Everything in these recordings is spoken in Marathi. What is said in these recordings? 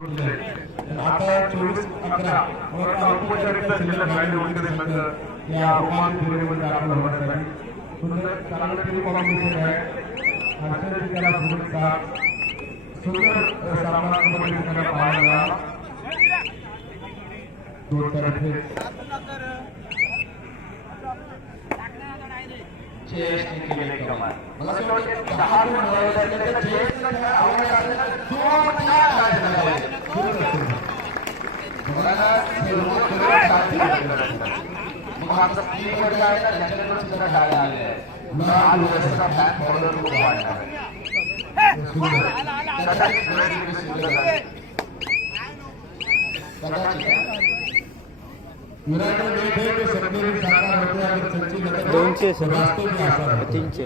आता 24-11 औपचारिक शिल्लक राहिले वगैरे संघ या रोमांच फेरीमध्ये दाखल होण्यासाठी सुंदर चांगलं कॉम्बिनेशन आहे. अक्षरशः त्याला शुभेच्छा. सुंदर सामना कबड्डी पाहायला दोन तर्फे चेष्टने केले कमाल. मला असं वाटतं 10 गुण मिळवले तर चेष्टने आवड असलेला जोरदार काय झालाय. मला सर्व खेळ साथ मग आमचा टीम मध्ये आहे ना त्याच्याकडे सुद्धा डाळ्या आल्या आहेत. लाल रस्ता बॅक बॉलर खूप वाढला आहे. सुंदर कदाचित गरजेने सुंदर आहे. कदाचित दोनशे तीनशे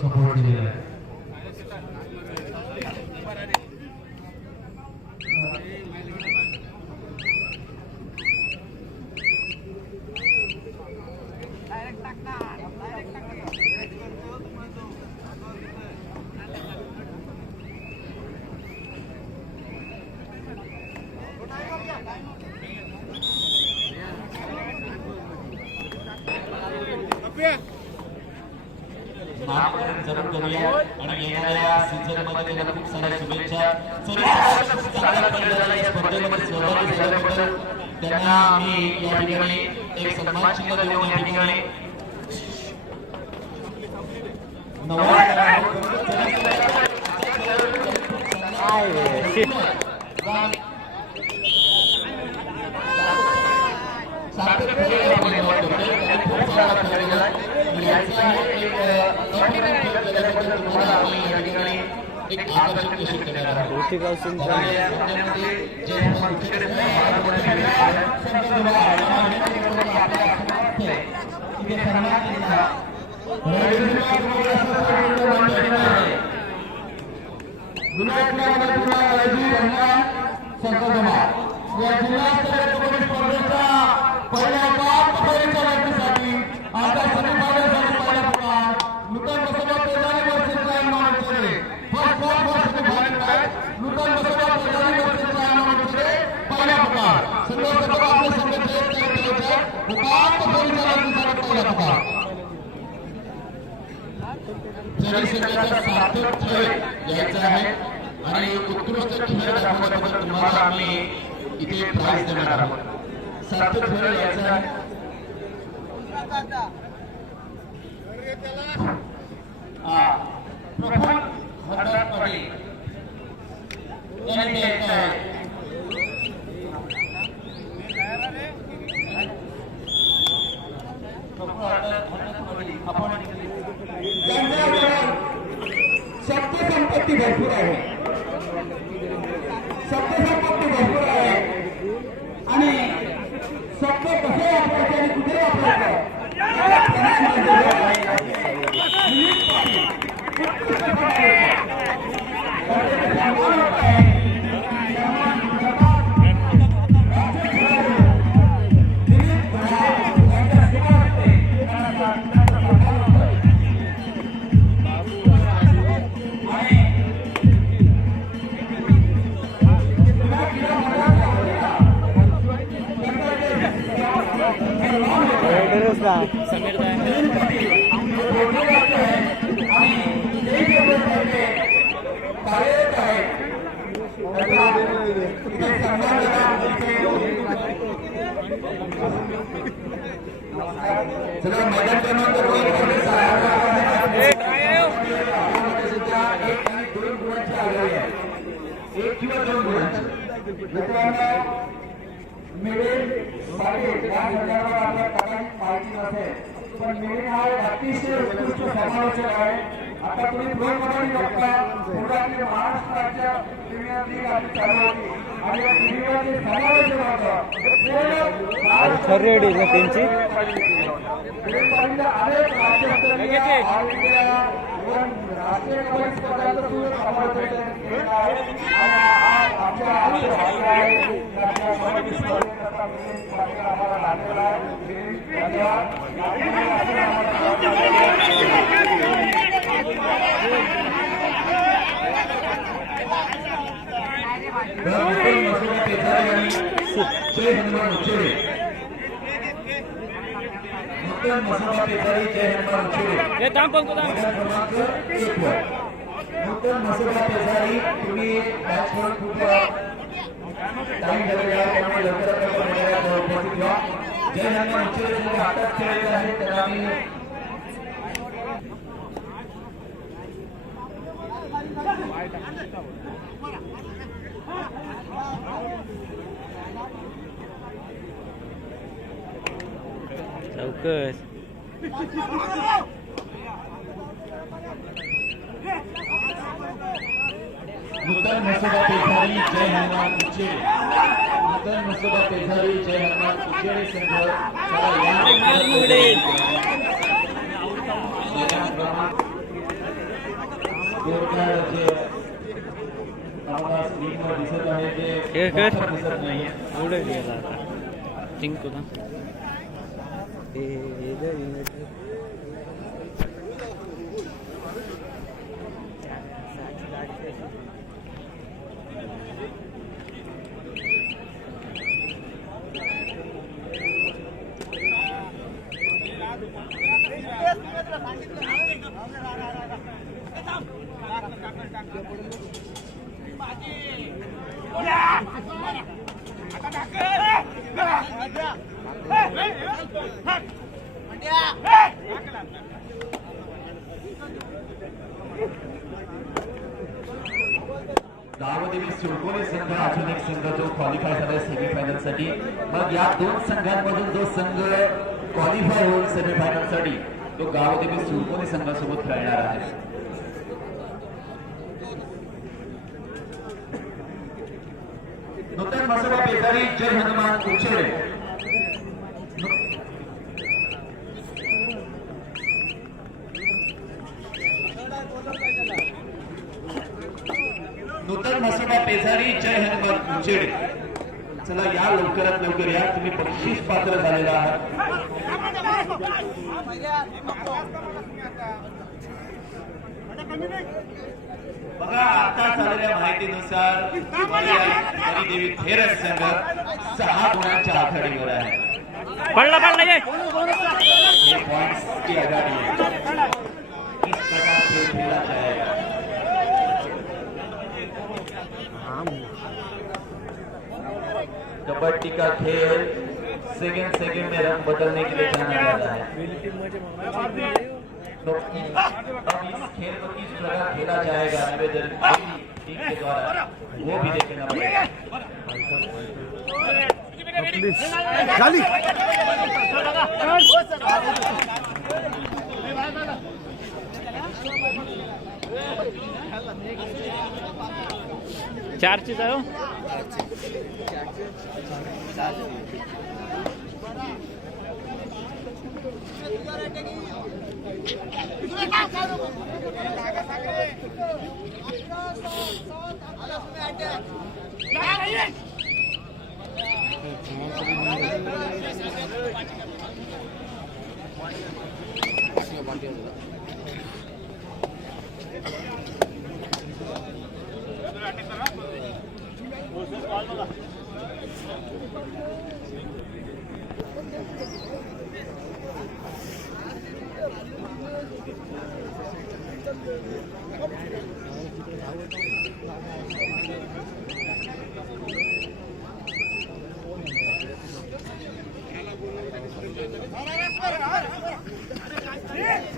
सपोर्ट दिलेला आहे. जरूर करूया आणि येणाऱ्या सीझन मध्ये त्याला खूप साऱ्या शुभेच्छा. खूप चांगला खेळलेला या स्पर्धेमध्ये सहभागी झाल्याबद्दल त्यांना आम्ही या ठिकाणी एक सन्मान चिन्ह देऊन या ठिकाणी एक आकर्षक निश्चित करणार आहोत. आणि उत्कृष्ट खेळ दाखवल्याबद्दल तुम्हाला आम्ही इथे प्राइज देणार आहोत. सार्थक खेळ यायचा आहे. प्रफुल्ल हरदासवाडी यांनी द्यायचा आहे. शब्द संपत्ती भरपूर आहे. शब्द संपत्ती भरपूर आहे आणि शब्द कसे वापरायचे आणि कुठे वापरायचे पण मेरे हा अतिशय उत्कृष्ट समालोचक आहे. आता तुम्ही फ्लोरमध्ये बघता पुण्यातील महाराष्ट्राच्या प्रीमियर लीग आधी चालू होती आणि या टीव्हीवरचे समालोचक होतं रेडी ना त्यांची अनेक राज्यस्तरीय राष्ट्रीय कबड्डी स्पर्धांचं सुद्धा समालोचक आहे. आणि आज आमच्या जय हनुमान उच्चरे नूतन मसोबा पेचारी जय हनुमान उच्चरे हे काम पण क्रमांक 1 वर नूतन मसोबा पेचारी तुम्ही मॅचवर खूप टाइम झालेला आहे त्यामुळे लवकरात लवकर मैदानात उपस्थित व्हा. जय हनुमान उच्चरे जे हातात खेळायचे आहे त्याला आम्ही चौकस नूतन मसोबा पेचारी जय हनुमान उच्चरे नूतन मसोबा पेचारी जय हनुमान उच्चरे संघ चला दिसत आहे ते दिसत नाहीये एवढं गेला आता जिंकू ना गावदेवी सिडकोली संघ अजून एक संघ जो क्वालिफाय झालाय सेमीफायनल साठी. मग या दोन संघांमधून जो संघ क्वालिफाय होईल सेमीफायनल साठी तो गावदेवी सिडकोली संघासोबत खेळणार आहे. नूतन मसोबा पेचारी जय हनुमान उच्चरे नूतन मसोबा पेचारी जय हनुमान उच्चरे. चला या लवकरात लवकर या तुम्ही बक्षीस पात्र झालेला आहात. बघा आता झालेल्या माहितीनुसार देवी थेरस संघ 6 गुणांच्या आघाडीवर आहे. पडला ये ये पॉइंट्स की आघाडी है. इस प्रकार खेल खेला जाएगा. कबड्डी का खेल सेकंड में रंग बदलने के लिए जाना जाता है. तो अब इस खेल को किस प्रकार खेला जाएगा निवेदन टीम के द्वारा वो भी देखना पड़ेगा. खाली 4 चीज आहे.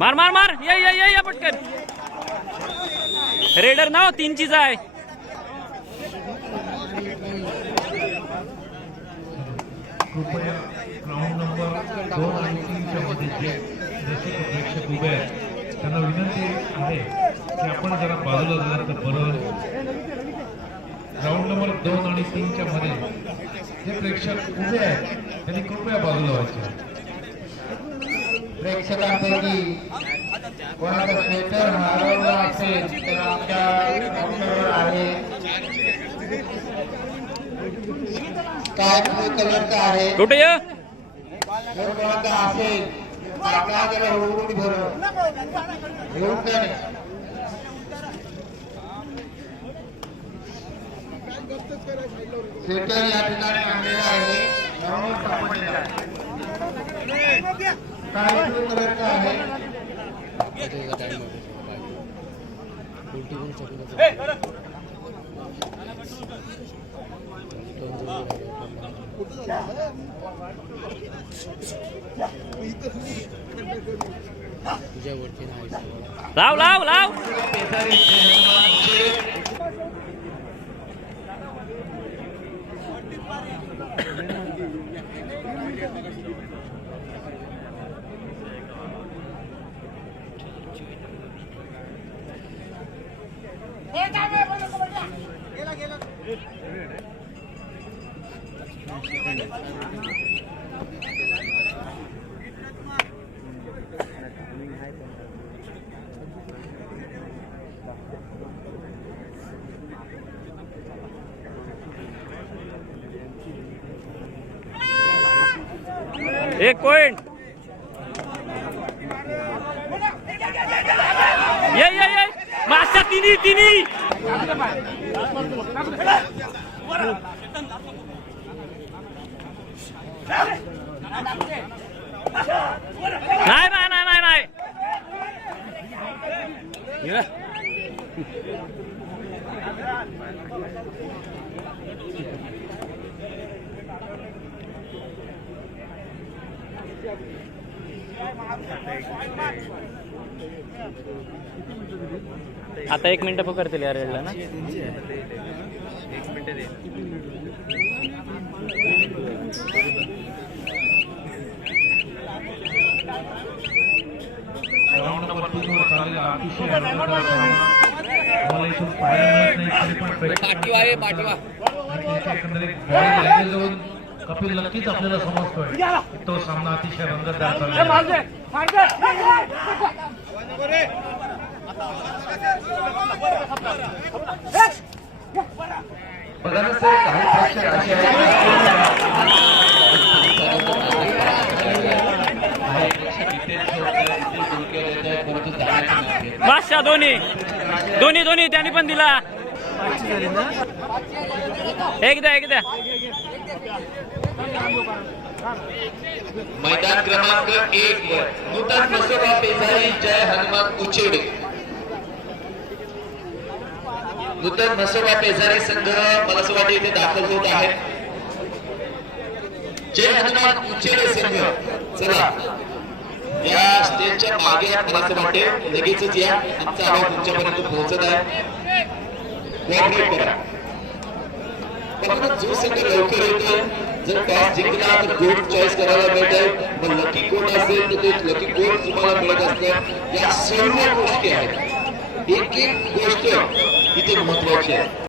मार मार मार ये पटकन. रेडर नाव 3 चीज आहे. कृपया ग्राउंड नंबर 2 आणि 3 च्या मध्ये जे दर्शक प्रेक्षक उभे आहेत त्यांना विनंती आहे की आपण जरा बाजूला झालं तर बरं. ग्राउंड नंबर 2 आणि 3 च्या मध्ये जे प्रेक्षक उभे आहेत त्यांनी कृपया बाजूला व्हायचे. प्रेक्षकांपैकी कोणाचा स्वेटर हरवला असेल तर आमच्या काउंटरवर आहे. स्काय ब्लू कलरचा आहे. कुठे ये जर कोणाचा असेल आपला त्याला उडून भरून घेऊन जाणे. सेटर या ठिकाणी आणलेला आहे. म्हणून सापडलेला आहे. स्काय ब्लू कलरचा आहे. लाव लाव लाव एक पॉइंट ये मास्टर तिन्ही नाही आता 1 मिनिट पकडतील यार रेडला ना. राऊंड नंबर 3 वर चाललेला अतिशय रंगतदार सामना. मला इथून पाहायला मिळत नाही तरी पण पाठीवा एकंदरीत बॉडी लागेल कपिल नक्कीच आपल्याला समजतोय. तो सामना अतिशय रंगतदार चाललेला. बघा ना सर, काही प्रेक्षक असे बादशाह दोन्ही त्यांनी पण दिला. एकदा मैदान क्रमांक 1 वर नूतन मसोबा पेजारी जय हनुमान उचेडे. नूतन मसोबा पेजारी संघ मला असं वाटतं इथे दाखल होत आहे. जय हनुमान उचेडे संघ चला या स्टेजच्या मागे मला असं वाटते लगेचच या. आमचा आवाज तुमच्यापर्यंत पोहोचत आहे. कोऑपरेट करा. जो संघ लवकर येतोय जर टॉस जिंकला तर गोल चॉईस करायला मिळतंय. मग लकी गोल असेल तर ते लकी गोल तुम्हाला मिळत असतं. या सर्व गोष्टी आहेत. एक गोष्ट इथे महत्वाची आहे.